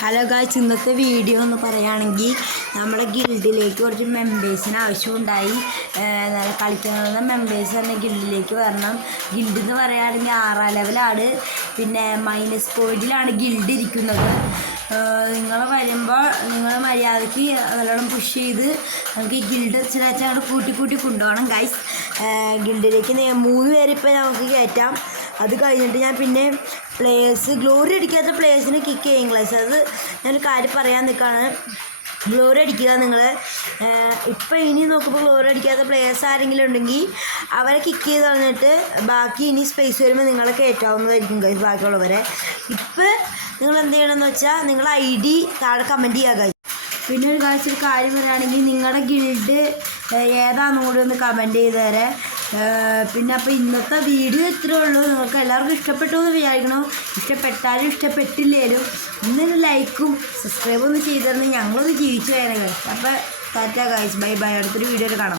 Hello guys, ഇന്നത്തെ video എന്ന് പറയുകയാണെങ്കിൽ നമ്മുടെ ഗിൽഡിലേക്ക് കുറച്ച് മെമ്പേഴ്സിന് ആവശ്യമുണ്ടായി. കളിക്കുന്ന മെമ്പേഴ്സ് തന്നെ ഗിൽഡിലേക്ക് വരണം. ഗിൽഡ് എന്ന് പറയുകയാണെങ്കിൽ 6ാം ലെവലാണ്. പിന്നെ മൈനസ് പോയിന്റിലാണ് ഗിൽഡ് ഇരിക്കുന്നത്. നിങ്ങൾ വരുമ്പോൾ നിങ്ങൾ മര്യാദയ്ക്ക് നല്ലോണം പുഷ് ചെയ്ത് നമുക്ക് ഈ ഗിൽഡ് അങ്ങോട്ട് കൂട്ടി കൊണ്ടുപോകണം ഗൈസ്. ഗിൽഡിലേക്ക് 3 പേര് ഇപ്പോൾ നമുക്ക് കയറ്റാം. അത് കഴിഞ്ഞിട്ട് ഞാൻ പിന്നെ പ്ലേയേഴ്സ് ഗ്ലോറി അടിക്കാത്ത പ്ലേയേഴ്സിന് കിക്ക് ചെയ്യും ഗൈസ്. അത് ഞാനൊരു കാര്യം പറയാൻ നിൽക്കുകയാണ്. ഗ്ലോറി അടിക്കുക നിങ്ങൾ. ഇപ്പോൾ ഇനി നോക്കുമ്പോൾ ഗ്ലോറി അടിക്കാത്ത പ്ലേയേഴ്സ് ആരെങ്കിലും ഉണ്ടെങ്കിൽ അവരെ കിക്ക് ചെയ്ത് കളഞ്ഞിട്ട് ബാക്കി ഇനി സ്പേസ് വരുമ്പോൾ നിങ്ങളെ കയറ്റാവുന്നതായിരിക്കും ഗൈസ് ബാക്കിയുള്ളവരെ. ഇപ്പോൾ നിങ്ങൾ എന്ത് ചെയ്യണമെന്ന് വെച്ചാൽ നിങ്ങൾ ID താഴെ കമൻറ്റ് ചെയ്യുക ഗൈസ്. പിന്നെ ഒരു കാര്യം പറയുകയാണെങ്കിൽ നിങ്ങളുടെ ഗിൽഡ് ഏതാണെന്നും കൂടി ഒന്ന് കമൻറ്റ് ചെയ്ത് തരാം. പിന്നെ അപ്പോൾ ഇന്നത്തെ വീഡിയോ ഇത്രേ ഉള്ളൂ. നിങ്ങൾക്ക് എല്ലാവർക്കും ഇഷ്ടപ്പെട്ടു എന്ന് വിചാരിക്കണം. ഇഷ്ടപ്പെട്ടാലും ഇഷ്ടപ്പെട്ടില്ലേലും ഒന്നൊരു ലൈക്കും സബ്സ്ക്രൈബും ഒന്ന് ചെയ്തിരുന്നെങ്കിൽ ഞങ്ങളൊന്ന് ജീവിച്ചു വരാം ഗൈസ്. അപ്പോൾ ടാറ്റാ ഗൈസ്, ബൈ ബൈ. അടുത്തൊരു വീഡിയോയിൽ കാണാം.